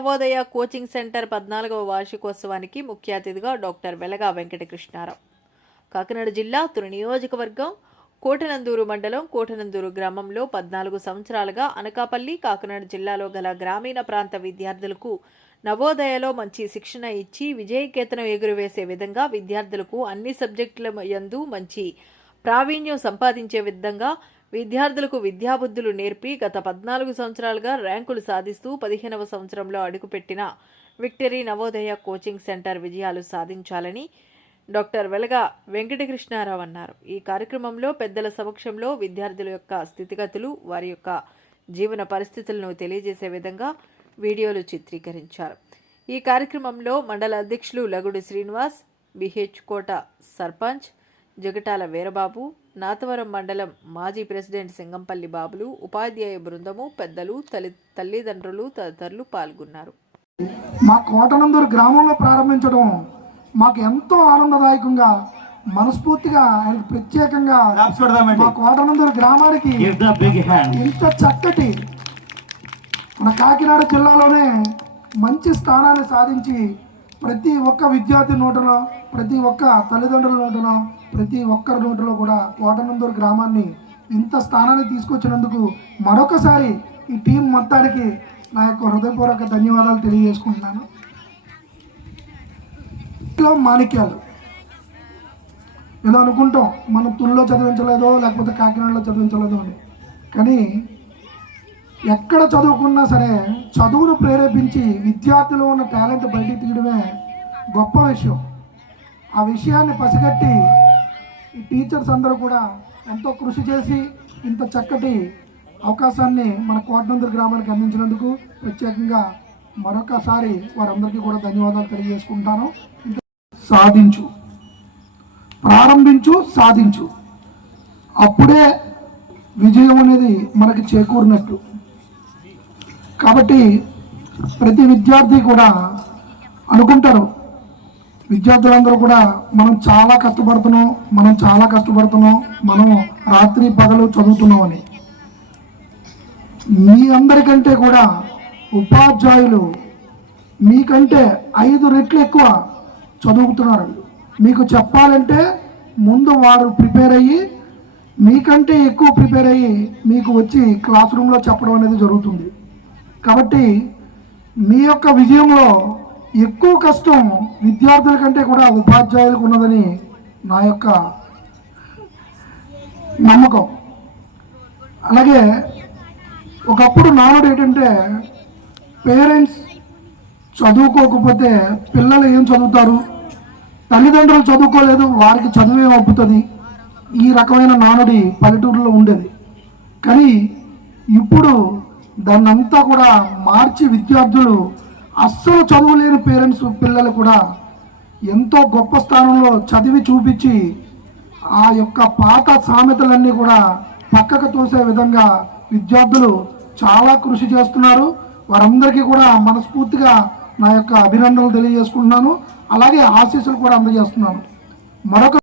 Navodaya coaching centre 14వ వార్షికోత్సవానికి ముఖ్య అతిథిగా doctor వెలగా వెంకటకృష్ణారావు. కాకినాడ జిల్లా తుని నియోజకవర్గం కోటనందూరు మండలం కోటనందూరు గ్రామంలో 14 సంవత్సరాలుగా అనకాపల్లి కాకినాడ జిల్లాలో గల గ్రామీణ ప్రాంత విద్యార్థులకు నవోదయలో మంచి శిక్షణ ఇచ్చి విజయకేతనం ఎగురవేసే విధంగా విద్యార్థులకు అన్ని సబ్జెక్టుల యందు మంచి ప్రావీణ్యం సంపాదించే విధంగా విద్యార్థులకు విద్యాబుద్ధులు నేర్పి గత 14 సంవత్సరాలుగా ర్యాంకులు సాధిస్తూ 15వ సంవత్సరంలో అడుగుపెట్టిన విక్టరీ నవోదయ కోచింగ్ సెంటర్ విజయాలు సాధించాలని డాక్టర్ వెలగా వెంకటకృష్ణారావు అన్నారు. ఈ కార్యక్రమంలో పెద్దల సమక్షంలో విద్యార్థుల యొక్క స్థితిగతులు, వారి యొక్క జీవన పరిస్థితులను తెలియజేసే విధంగా వీడియోలు చిత్రీకరించారు. ఈ కార్యక్రమంలో మండల అధ్యక్షులు లగుడు శ్రీనివాస్, బిహెచ్ కోట సర్పంచ్ జగటాల వీరబాబు, నాతవరం మండలం మాజీ ప్రెసిడెంట్ సింగంపల్లి బాబులు, ఉపాధ్యాయ బృందము, పెద్దలు, తల్లిదండ్రులు తదితరులు పాల్గొన్నారు. మా కోటనందూరు గ్రామంలో ప్రారంభించడం మాకు ఎంతో ఆనందదాయకంగా, మనస్ఫూర్తిగా ఆయనకు ప్రత్యేకంగా మా కోటనందూరు గ్రామానికి ఇంత చక్కటి మన కాకినాడ జిల్లాలోనే మంచి స్థానాన్ని సాధించి ప్రతి ఒక్క విద్యార్థి నోటలో, ప్రతి ఒక్క తల్లిదండ్రుల నోటలో, ప్రతి ఒక్కరి నోటిలో కూడా కోటనందూరు గ్రామాన్ని ఇంత స్థానాన్ని తీసుకొచ్చినందుకు మరొకసారి ఈ టీం మొత్తానికి నా యొక్క హృదయపూర్వక ధన్యవాదాలు తెలియజేసుకుంటున్నాను. మాణిక్యాలు ఏదో అనుకుంటాం, మనం తుల్లో చదివించలేదో లేకపోతే కాకినాడలో చదివించలేదో అని, కానీ ఎక్కడ చదువుకున్నా సరే చదువును ప్రేరేపించి విద్యార్థులు ఉన్న టాలెంట్ బయటికి తీయడమే గొప్ప విషయం. ఆ విషయాన్ని పసిగట్టి ఈ టీచర్స్ అందరూ కూడా ఎంతో కృషి చేసి ఇంత చక్కటి అవకాశాన్ని మన కోటనందూరు గ్రామానికి అందించినందుకు ప్రత్యేకంగా మరొకసారి వారందరికీ కూడా ధన్యవాదాలు తెలియజేసుకుంటాను. సాధించు, ప్రారంభించు, సాధించు, అప్పుడే విజయం అనేది మనకి చేకూరినట్టు. కాబట్టి ప్రతి విద్యార్థి కూడా అనుకుంటారు, విద్యార్థులందరూ కూడా మనం చాలా కష్టపడుతున్నాం, మనం రాత్రి పగలు చదువుతున్నాం అని. మీ అందరికంటే కూడా ఉపాధ్యాయులు మీకంటే 5 రెట్లు ఎక్కువ చదువుతున్నారు. మీకు చెప్పాలంటే ముందు వారు ప్రిపేర్ అయ్యి మీకంటే ఎక్కువ ప్రిపేర్ అయ్యి మీకు వచ్చి క్లాస్ రూమ్లో చెప్పడం అనేది జరుగుతుంది. కాబట్టి మీ యొక్క విజయంలో ఎక్కువ కష్టం విద్యార్థుల కంటే కూడా ఉపాధ్యాయులకు ఉన్నదని నా యొక్క నమ్మకం. అలాగే ఒకప్పుడు నానుడు ఏంటంటే, పేరెంట్స్ చదువుకోకపోతే పిల్లలు ఏం చదువుతారు, తల్లిదండ్రులు చదువుకోలేదు వారికి చదువు ఏం అప్పుతుంది, ఈ రకమైన నానుడి పల్లెటూరులో ఉండేది. కానీ ఇప్పుడు దాన్నంతా కూడా మార్చి విద్యార్థులు అస్సలు చదువులేని పేరెంట్స్ పిల్లలు కూడా ఎంతో గొప్ప స్థానంలో చదివి చూపించి ఆ యొక్క పాత సామెతలన్నీ కూడా పక్కకు తోసే విధంగా విద్యార్థులు చాలా కృషి చేస్తున్నారు. వారందరికీ కూడా మనస్ఫూర్తిగా నా యొక్క అభినందనలు తెలియజేసుకుంటున్నాను. అలాగే ఆశీస్సులు కూడా అందజేస్తున్నాను. మరొక